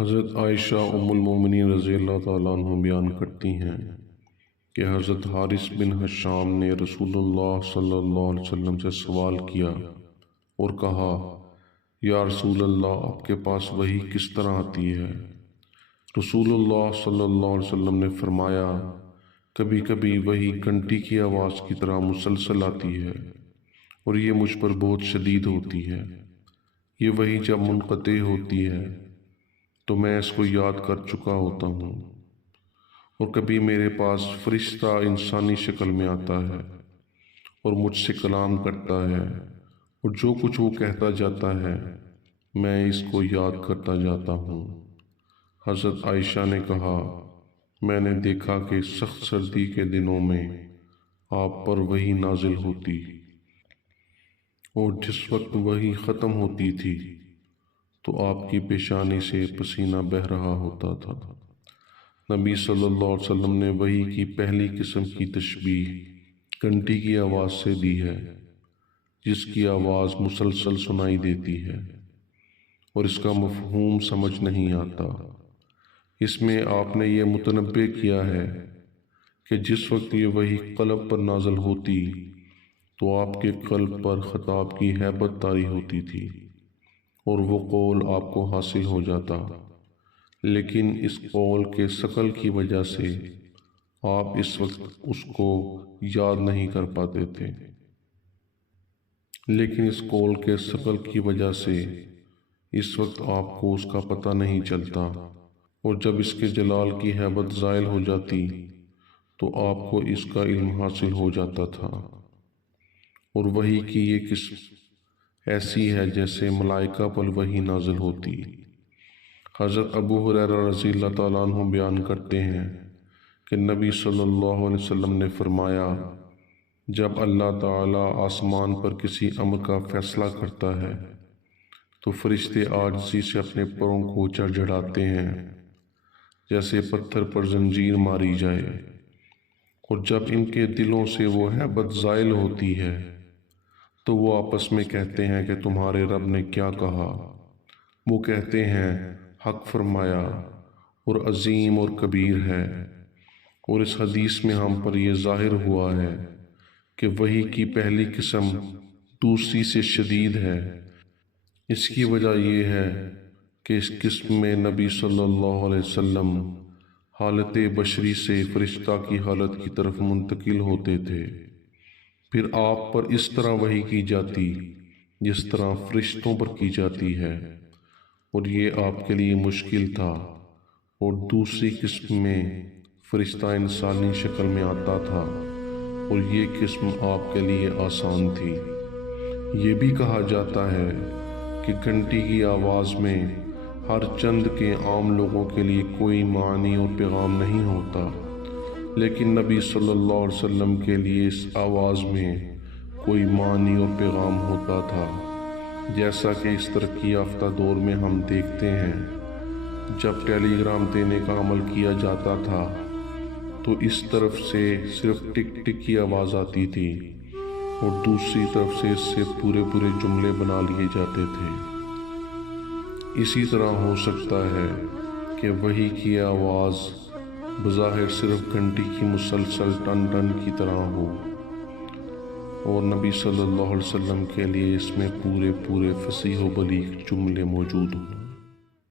حضرت عائشہ ام المومنین رضی اللہ تعالیٰ عنہ بیان کرتی ہیں کہ حضرت حارث بن حشام نے رسول اللہ صلی اللہ علیہ وسلم سے سوال کیا اور کہا، یا رسول اللہ، آپ کے پاس وحی کس طرح آتی ہے؟ رسول اللہ صلی اللہ علیہ وسلم نے فرمایا، کبھی کبھی وحی گھنٹی کی آواز کی طرح مسلسل آتی ہے اور یہ مجھ پر بہت شدید ہوتی ہے۔ یہ وحی جب منقطع ہوتی ہے تو میں اس کو یاد کر چکا ہوتا ہوں، اور کبھی میرے پاس فرشتہ انسانی شکل میں آتا ہے اور مجھ سے کلام کرتا ہے، اور جو کچھ وہ کہتا جاتا ہے میں اس کو یاد کرتا جاتا ہوں۔ حضرت عائشہ نے کہا، میں نے دیکھا کہ سخت سردی کے دنوں میں آپ پر وحی نازل ہوتی، اور جس وقت وحی ختم ہوتی تھی تو آپ کی پیشانی سے پسینہ بہہ رہا ہوتا تھا۔ نبی صلی اللہ علیہ وسلم نے وحی کی پہلی قسم کی تشبیہ گھنٹی کی آواز سے دی ہے، جس کی آواز مسلسل سنائی دیتی ہے اور اس کا مفہوم سمجھ نہیں آتا۔ اس میں آپ نے یہ متنبع کیا ہے کہ جس وقت یہ وحی قلب پر نازل ہوتی تو آپ کے قلب پر خطاب کی ہیبت طاری ہوتی تھی اور وہ قول آپ کو حاصل ہو جاتا، لیکن اس قول کے ثقل کی وجہ سے آپ اس وقت اس کو یاد نہیں کر پاتے تھے۔ لیکن اس قول کے ثقل کی وجہ سے اس وقت آپ کو اس کا پتہ نہیں چلتا، اور جب اس کے جلال کی ہیبت زائل ہو جاتی تو آپ کو اس کا علم حاصل ہو جاتا تھا۔ اور وحی کی یہ قسم ایسی ہے جیسے ملائکہ پر وحی نازل ہوتی۔ حضرت ابو ہریرہ رضی اللہ تعالیٰ عنہ بیان کرتے ہیں کہ نبی صلی اللہ علیہ وسلم نے فرمایا، جب اللہ تعالیٰ آسمان پر کسی امر کا فیصلہ کرتا ہے تو فرشتے عاجزی سے اپنے پروں کو جڑجڑاتے ہیں جیسے پتھر پر زنجیر ماری جائے، اور جب ان کے دلوں سے وہ ہیبت زائل ہوتی ہے تو وہ آپس میں کہتے ہیں کہ تمہارے رب نے کیا کہا؟ وہ کہتے ہیں، حق فرمایا اور عظیم اور کبیر ہے۔ اور اس حدیث میں ہم پر یہ ظاہر ہوا ہے کہ وحی کی پہلی قسم دوسری سے شدید ہے۔ اس کی وجہ یہ ہے کہ اس قسم میں نبی صلی اللہ علیہ وسلم حالت بشری سے فرشتہ کی حالت کی طرف منتقل ہوتے تھے، پھر آپ پر اس طرح وحی کی جاتی جس طرح فرشتوں پر کی جاتی ہے، اور یہ آپ کے لیے مشکل تھا۔ اور دوسری قسم میں فرشتہ انسانی شکل میں آتا تھا، اور یہ قسم آپ کے لیے آسان تھی۔ یہ بھی کہا جاتا ہے کہ گھنٹی کی آواز میں ہر چند کے عام لوگوں کے لیے کوئی معنی اور پیغام نہیں ہوتا، لیکن نبی صلی اللہ علیہ وسلم کے لیے اس آواز میں کوئی معنی اور پیغام ہوتا تھا، جیسا کہ اس ترقی یافتہ دور میں ہم دیکھتے ہیں۔ جب ٹیلی گرام دینے کا عمل کیا جاتا تھا تو اس طرف سے صرف ٹک ٹک کی آواز آتی تھی، اور دوسری طرف سے اس سے پورے جملے بنا لیے جاتے تھے۔ اسی طرح ہو سکتا ہے کہ وحی کی آواز بظاہر صرف گھنٹی کی مسلسل ٹن ٹن کی طرح ہو، اور نبی صلی اللہ علیہ وسلم کے لیے اس میں پورے فصیح و بلیغ جملے موجود ہوں۔